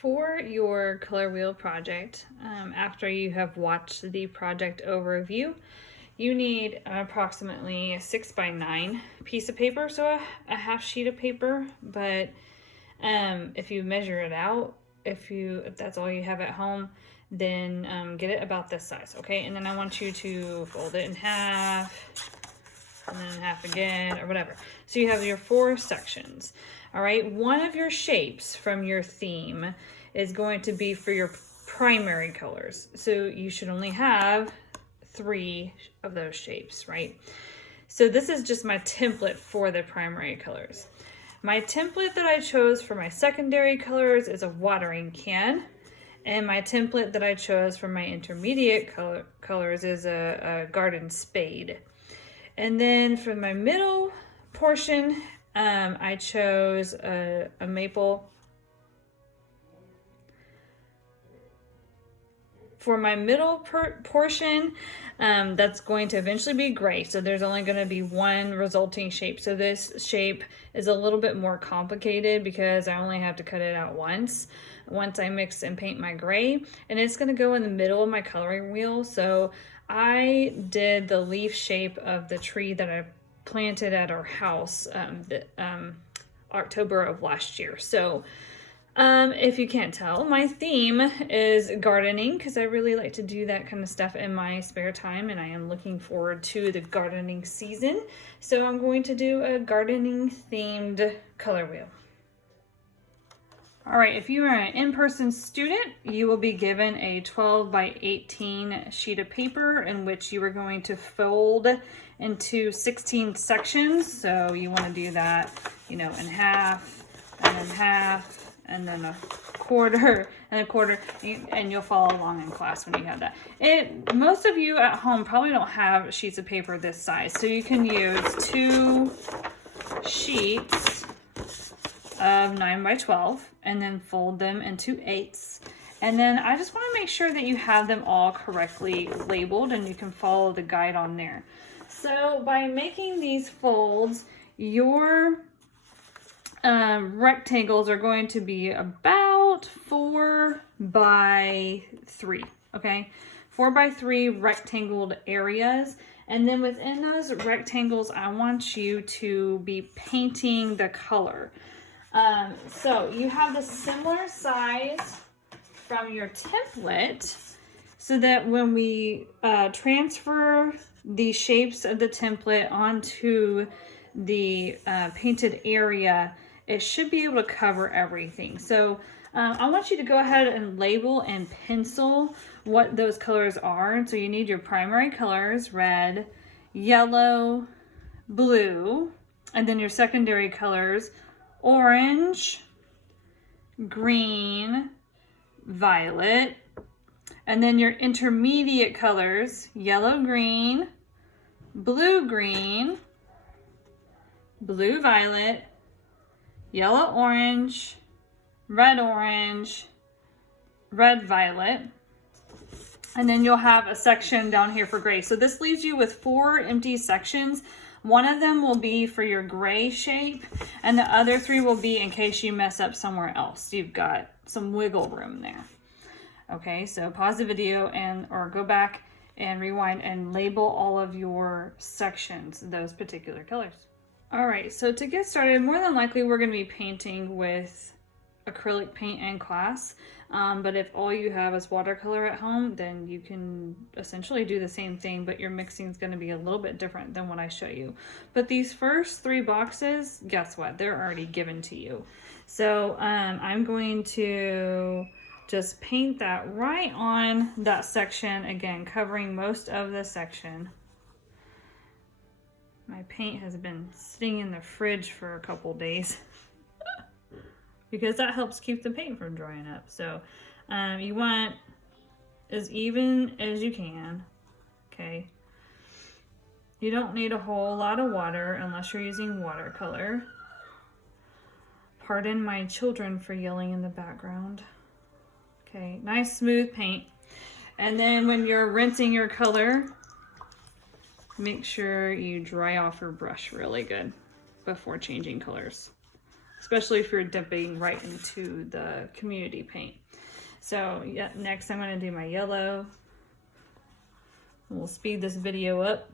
For your color wheel project, after you have watched the project overview, you need approximately a 6x9 piece of paper, so a half sheet of paper. But if you measure it out, if that's all you have at home, then get it about this size, okay? And then I want you to fold it in half, and then half again, or whatever. So you have your 4 sections. All right, one of your shapes from your theme is going to be for your primary colors. So you should only have 3 of those shapes, right? So this is just my template for the primary colors. My template that I chose for my secondary colors is a watering can. And my template that I chose for my intermediate colors is a garden spade. And then for my middle portion, I chose a maple. For my middle portion, that's going to eventually be gray. So there's only going to be one resulting shape. So this shape is a little bit more complicated because I only have to cut it out once I mix and paint my gray. And it's going to go in the middle of my coloring wheel. So I did the leaf shape of the tree that I planted at our house October of last year. So if you can't tell, my theme is gardening because I really like to do that kind of stuff in my spare time, and I am looking forward to the gardening season. So I'm going to do a gardening themed color wheel. All right, if you are an in-person student, you will be given a 12 by 18 sheet of paper in which you are going to fold into 16 sections. So you want to do that, in half, and then half, and then a quarter, and a quarter, and you'll follow along in class when you have that. Most of you at home probably don't have sheets of paper this size, so you can use 2 sheets of 9 by 12 and then fold them into 8s. And then I just want to make sure that you have them all correctly labeled and you can follow the guide on there. So by making these folds, your rectangles are going to be about 4 by 3, okay? 4 by 3 rectangled areas. And then within those rectangles, I want you to be painting the color. So you have the similar size from your template so that when we transfer the shapes of the template onto the painted area, it should be able to cover everything. So I want you to go ahead and label and pencil what those colors are. So you need your primary colors, red, yellow, blue, and then your secondary colors, orange, green, violet, and then your intermediate colors, yellow, green, blue, violet, yellow, orange, red, violet. And then you'll have a section down here for gray. So this leaves you with 4 empty sections. One of them will be for your gray shape, and the other 3 will be in case you mess up somewhere else. You've got some wiggle room there. Okay, so pause the video or go back and rewind and label all of your sections, those particular colors. All right, so to get started, more than likely we're going to be painting with acrylic paint in class. But if all you have is watercolor at home, then you can essentially do the same thing, but your mixing is going to be a little bit different than what I show you. But these first 3 boxes, guess what? They're already given to you. So I'm going to just paint that right on that section, again, covering most of the section. My paint has been sitting in the fridge for a couple days. Because that helps keep the paint from drying up. So you want as even as you can, okay? You don't need a whole lot of water unless you're using watercolor. Pardon my children for yelling in the background. Okay, nice smooth paint. And then when you're rinsing your color, make sure you dry off your brush really good before changing colors. especially if you're dipping right into the community paint. So yeah, next I'm going to do my yellow. We'll speed this video up.